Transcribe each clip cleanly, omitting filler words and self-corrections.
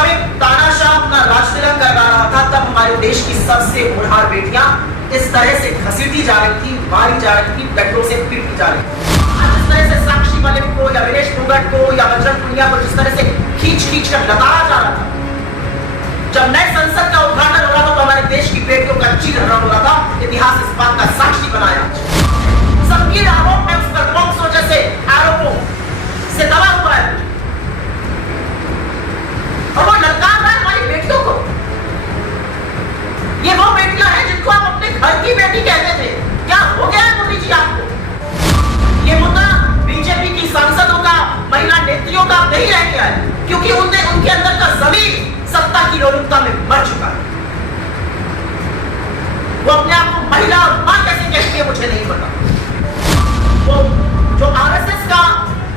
जब एक तानाशाह अपना राज तिलक करवा रहा था, तब हमारे देश की सबसे होनहार बेटियां इस तरह से घसीटी जा रही थी, मारी जा रही थी, डंडों से पीटी जा रही थी। जिस तरह से साक्षी मलिक को या विनेश फोगाट को या बजरंग पुनिया को जिस तरह से खींच कर लताड़ा जा रहा था, जब नए संसद का उद्घाटन हो रहा था तो हमारे देश की बेटियों का चीरहरण हो रहा था। इतिहास इस बात का साक्षी बनाया। संगीन आरोप में उस पर पॉक्सो जैसे आरोपों से दबा हुआ है और वो ललकार रहा है हमारी बेटियों को। ये वो बेटियां हैं जिनको आप अपने घर की बेटी कहते थे। क्या हो गया है मोदी जी आपको? ये मुद्दा बीजेपी की सांसदों का, महिला नेत्रियों का नहीं रह गया है, क्योंकि उनके अंदर का जमीन सत्ता की लोलुपता में मर चुका है। वो अपने आप को महिला और मां कैसे कहती है मुझे नहीं पता। वो जो आरएसएस का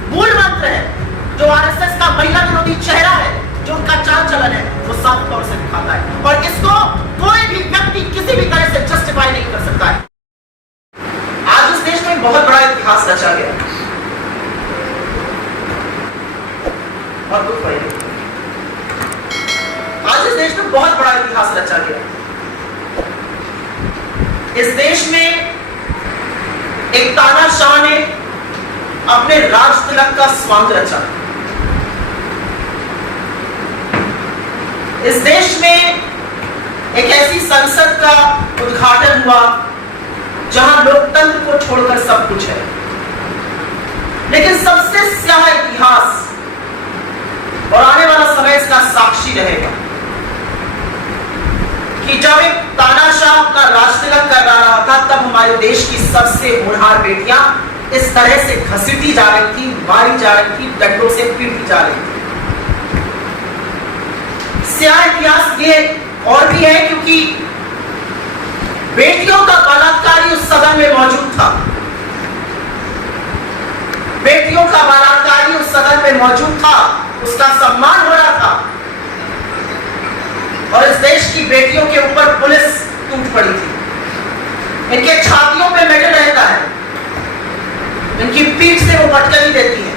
मूल मंत्र है, जो आरएसएस का महिला विरोधी चेहरा है, जो उनका चाल चलन है, वो साफ तौर से दिखाता है और इसको कोई भी व्यक्ति किसी भी तरह से जस्टिफाई नहीं कर सकता है। आज इस देश में बहुत बड़ा इतिहास रचा गया और दुख भाई, आज इस देश में बहुत बड़ा इतिहास रचा गया। इस देश में एक तानाशाह ने अपने राज तिलक का स्वांग रचा। इस देश में एक ऐसी संसद का उद्घाटन हुआ जहां लोकतंत्र को छोड़कर सब कुछ है, लेकिन सबसे स्याह इतिहास और आने वाला समय इसका साक्षी रहेगा कि जब एक तानाशाह अपना राज तिलक करवा रहा था, तब हमारे देश की सबसे होनहार बेटियां इस तरह से घसीटी जा रही थी, मारी जा रही थी, डंडों से पीटी जा रही थी। स्याह इतिहास ये और भी है क्योंकि बेटियों का बलात्कारी उस सदन में मौजूद था। बेटियों का बलात्कारी उस सदन में मौजूद था, उसका सम्मान हो रहा था और इस देश की बेटियों के ऊपर पुलिस टूट पड़ी थी। इनके छातियों पे मेडल रहता है, इनकी पीठ से वो पटकनी देती है।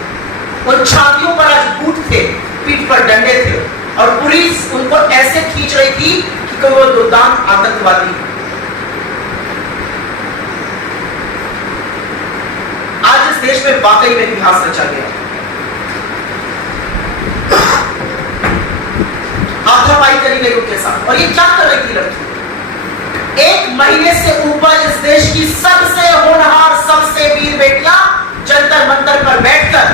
उन छातियों पर आज बूट थे, पीठ पर डंडे थे और पुलिस उनको ऐसे खींच रही थी कि कोई वो दुर्दांत आतंकवादी है। आज इस देश में वाकई में इतिहास रचा गया। हाथापाई करी गई उनके साथ और ये क्या कर रही थी लड़की? एक महीने से ऊपर इस देश की सबसे होनहार, सबसे वीर बेटियां जंतर मंतर पर बैठकर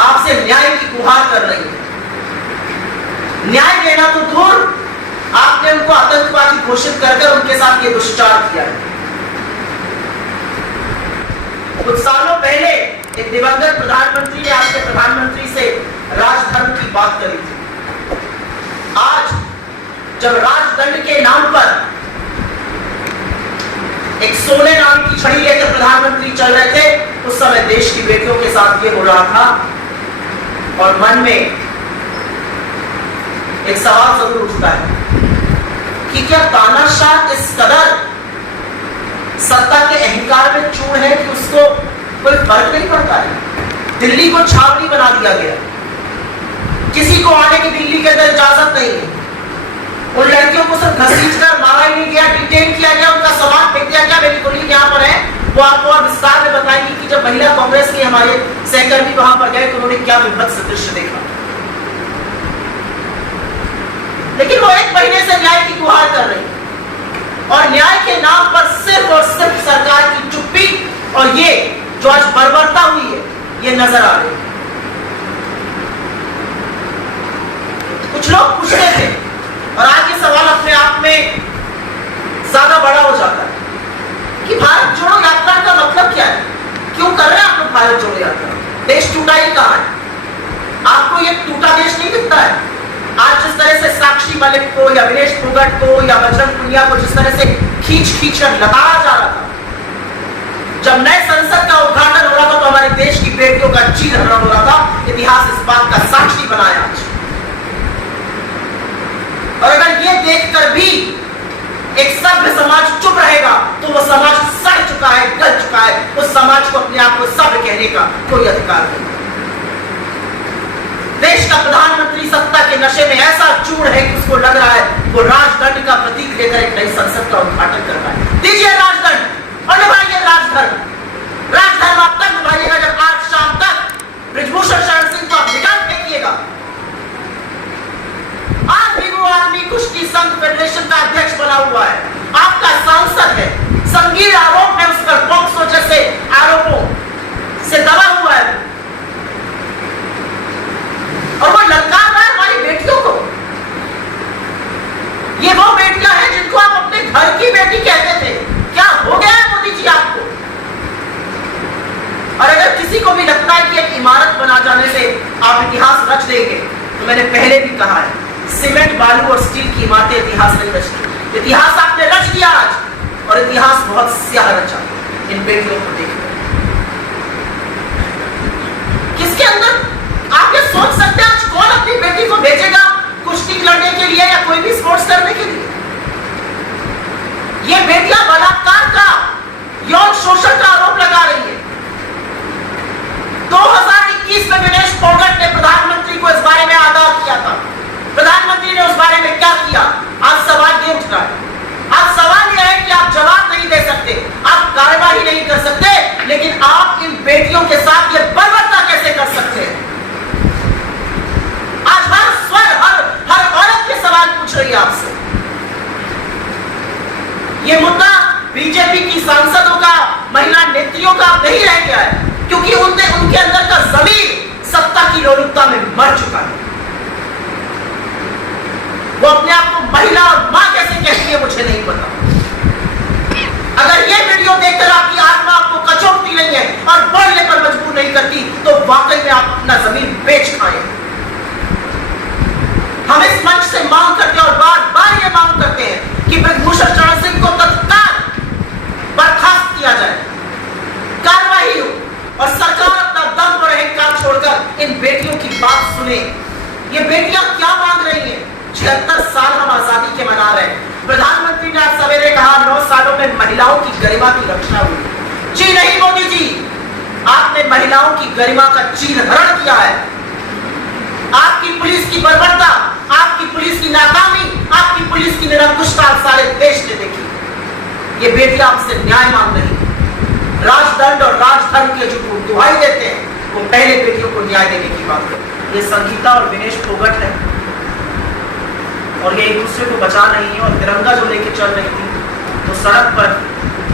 आपसे न्याय की गुहार कर रही है। न्याय देना तो दूर, आपने उनको आतंकवादी घोषित करके उनके साथ ये दुष्चार किया है। कुछ सालों पहले एक दिवंगत प्रधानमंत्री ने आपके प्रधानमंत्री से राजधर्म की बात करी थी। आज जब राजदंड के नाम पर एक सोने नाम की छड़ी लेकर प्रधानमंत्री चल रहे थे, उस समय देश की बेटियों के साथ ये हो रहा था और मन में एक सवाल जरूर उठता है कि क्या तानाशाह इस कदर सत्ता के अहंकार में चूर है कि उसको कोई फर्क नहीं पड़ता है? दिल्ली को छावनी बना दिया गया, किसी को आने की दिल्ली के अंदर इजाजत नहीं है। उन लड़कियों को सिर्फ घसीटकर मारा ही नहीं गया, डिटेन किया गया, उनका सामान फेंक दिया गया। मेरी कुलीग यहाँ पर है, वो आपको और विस्तार में बताएंगी कि जब महिला कांग्रेस के हमारे सहकर्मी वहां पर गए तो उन्होंने क्या विभत्स दृश्य देखा। लेकिन वो एक महीने से न्याय की गुहार कर रही और न्याय के नाम पर सिर्फ और सिर्फ सरकार की चुप्पी और ये जो आज बर्बरता हुई है, ये नजर आ रही है। कुछ लोग पूछते थे और आज ये सवाल अपने आप में ज्यादा बड़ा हो जाता है कि भारत जोड़ो यात्रा का मतलब क्या है? क्यों कर रहे हैं आप लोग भारत जोड़ो यात्रा? देश टूटा ही कहां है? आपको ये टूटा देश नहीं दिखता है? आज जिस तरह से साक्षी मलिक को या विनेश फोगाट को या बजरंग पुनिया को जिस तरह से खींच कर लताड़ा जा रहा था, जब नए संसद का उद्घाटन हो रहा था तो हमारे देश की बेटियों का चीरहरण हो रहा था। इतिहास इस बात का साक्षी बनाया आज। और अगर ये देखकर भी एक सभ्य समाज चुप रहेगा तो वो समाज सड़ चुका है, गल चुका है। उस समाज को अपने आप को सभ्य कहने का कोई अधिकार नहीं। देश का प्रधान के नशे में ऐसा चूड़ है कि उसको लग रहा है वो राजदंड का प्रतीक लेकर एक नई संसद का उद्घाटन कर रहा है। दीजिए राजदंड और निभाइए राजधर्म। राजधर्म आप तक निभाइएगा जब आज शाम तक बृजभूषण शरण सिंह को आप निकाल फेंकिएगा। आज भी वो आदमी कुश्ती संघ फेडरेशन का अध्यक्ष बना हुआ है, आपका सांसद है, संगीन आरोप है उस पर, पॉक्सो जैसे आरोपों से दबा हुआ है और वो ललकार रहा है हमारी बेटियों को। ये वो बेटियां हैं जिनको आप अपने घर की बेटी कहते थे। क्या हो गया है मोदी जी आपको? और अगर किसी को भी लगता है कि एक इमारत बना जाने से आप इतिहास रच देंगे, तो मैंने पहले भी कहा है, सीमेंट बालू और स्टील की इमारतें इतिहास नहीं रचती। इतिहास आपने रच दिया आज, और इतिहास बहुत स्याह रचा इन बेटियों को देखकर। किसके अंदर आप ये सोच सकते हैं आज कौन अपनी बेटी को भेजेगा कुश्ती लड़ने के लिए या कोई भी स्पोर्ट्स करने के लिए? ये बेटियां बलात्कार का, यौन शोषण का आरोप लगा रही है। 2021 में विनेश फोगाट ने प्रधानमंत्री को इस बारे में आगाह किया था। प्रधानमंत्री ने उस बारे में क्या किया? आज सवाल ये उठ रहा है। आज सवाल यह है कि आप जवाब नहीं दे सकते, आप कार्यवाही नहीं कर सकते, लेकिन आप इन बेटियों के साथ ये बर्बरता कैसे कर सकते हैं? आज हर स्वर, हर औरत के सवाल पूछ रही है आपसे। ये मुद्दा बीजेपी की सांसदों का, महिला नेत्रियों का नहीं रह गया है, क्योंकि उनके अंदर का जमीर सत्ता की लोलुपता में मर चुका है। वो अपने आप को महिला और मां कैसे कहती है मुझे नहीं पता। अगर ये वीडियो देखकर आपकी आत्मा आपको कचोटती नहीं है और बोलने पर मजबूर नहीं करती, तो वाकई में आप अपना जमीन बेच खाए। हम इस मंच से मांग करते हैं और बार बार ये मांग करते हैं कि बृजभूषण शरण सिंह को तत्काल बर्खास्त किया जाए, कार्रवाई हो और सरकार अपना दम और अहंकार छोड़कर इन बेटियों की बात सुने। ये बेटियां क्या मांग रही हैं? 76 साल हम आजादी के मना रहे हैं। प्रधानमंत्री ने आज सवेरे कहा 9 सालों में महिलाओं की गरिमा की रक्षा हुई। जी नहीं मोदी जी, आपने महिलाओं की गरिमा का चीरहरण किया है। आपकी पुलिस की बर्बरता, आपकी पुलिस की नाकामी, आपकी पुलिस की निरंकुशता सारे देश ने देखी। ये बेटियां आपसे न्याय मांग रही हैं। राजदंड और राजधर्म के जो दुहाई देते हैं, वो पहले बेटियों को न्याय देने की बात है। ये संगीता और विनेश फोगाट है और ये एक दूसरे को बचा रही है, और तिरंगा जो लेके चल रही थी तो सड़क पर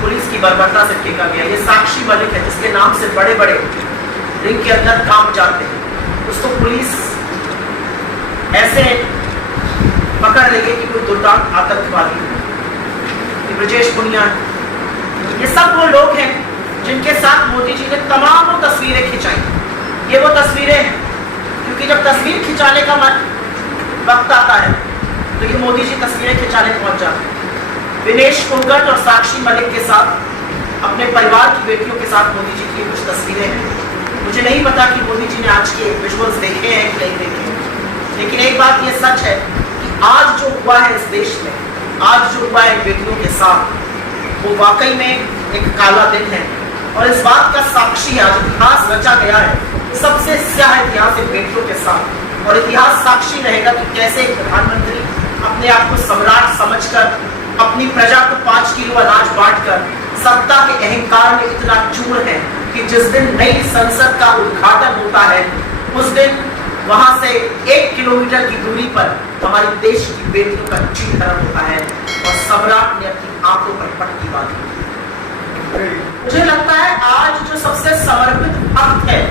पुलिस की बर्बरता से फेंका गया। ये साक्षी मलिक है जिसके नाम से बड़े बड़े रिंग के अंदर काम जाते हैं, उसको पुलिस ऐसे पकड़ लेगी कि कोई दुर्दांत आतंकवादी है। ब्रजेश पुनिया, ये सब वो लोग हैं जिनके साथ मोदी जी ने तमाम वो तस्वीरें खिंचाई। ये वो तस्वीरें हैं, क्योंकि जब तस्वीर खिंचाने का वक्त आता है तो ये मोदी जी तस्वीरें खिंचाने पहुंच जाते हैं। विनेश फोगाट और साक्षी मलिक के साथ, अपने परिवार की बेटियों के साथ मोदी जी की कुछ तस्वीरें हैं। मुझे नहीं पता कि मोदी जी ने आज के विजुअल्स देखे हैं कि नहीं देखे हैं, लेकिन एक बात ये सच है कि आज जो हुआ है इस देश में, आज जो हुआ है बेटियों के साथ, वो वाकई में एक काला दिन है और इस बात का साक्षी है। आज इतिहास रचा गया है, सबसे स्याह इतिहास इन बेटियों के साथ, और इतिहास साक्षी रहेगा कि कैसे एक प्रधानमंत्री अपने आप को सम्राट समझकर, अपनी प्रजा को 5 किलो अनाज बांटकर सत्ता के अहंकार में इतना चूर है कि जिस दिन नई संसद का उद्घाटन होता है उस दिन वहां से 1 किलोमीटर की दूरी पर हमारे देश की बेटियों का चीरहरण होता है और सम्राट ने अपनी आंखों पर पट्टी बांधी। मुझे लगता है आज जो सबसे समर्पित भक्त है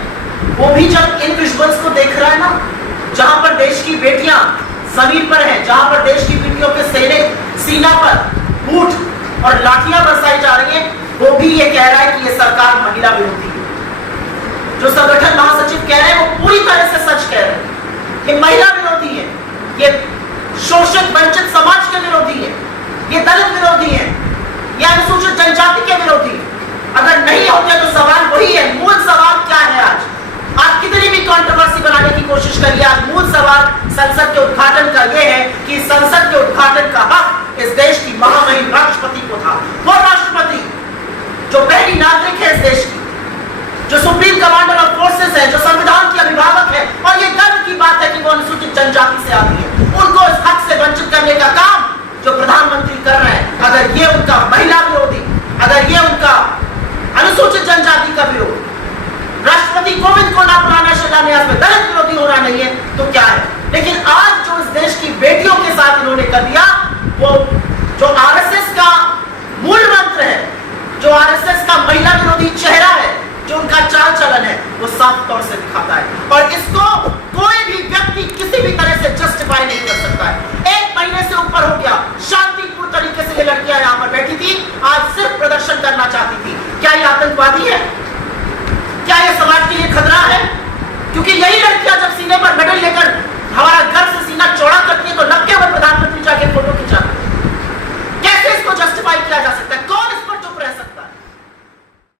वो भी जब इन विजुअल्स को देख रहा है ना, जहां पर देश की बेटियां जमीन पर हैं, जहां पर देश की बेटियों के सीना पर बूट और लाठियां बरसाई जा रही हैं, वो भी ये कह रहा है कि ये सरकार महिला विरोधी है। जो संगठन महासचिव कह रहे हैं वो पूरी तरह से सच कह रहे हैं। ये महिला विरोधी है, ये शोषित वंचित समाज के विरोधी है, ये दलित विरोधी है, ये अनुसूचित जनजाति के विरोधी है। अगर नहीं होते तो सवाल वही है, मूल सवाल क्या है? आज कितनी भी कंट्रोवर्सी बनाने की कोशिश करिए, आज मूल सवाल संसद के उद्घाटन का यह है कि संसद के उद्घाटन का हक इस देश की महामहिम राष्ट्रपति को था। वो राष्ट्रपति जो पहली नागरिक है इस देश की, जो सुप्रीम कमांडर ऑफ फोर्सेस है, जो संविधान की अभिभावक है, और ये गर्व की बात है कि वो अनुसूचित जनजाति से कर दिया। वो जो आरएसएस का मूल मंत्र है, जो आरएसएस का महिला विरोधी चेहरा है, जो उनका चाल चलन है, वो साफ तौर से दिखा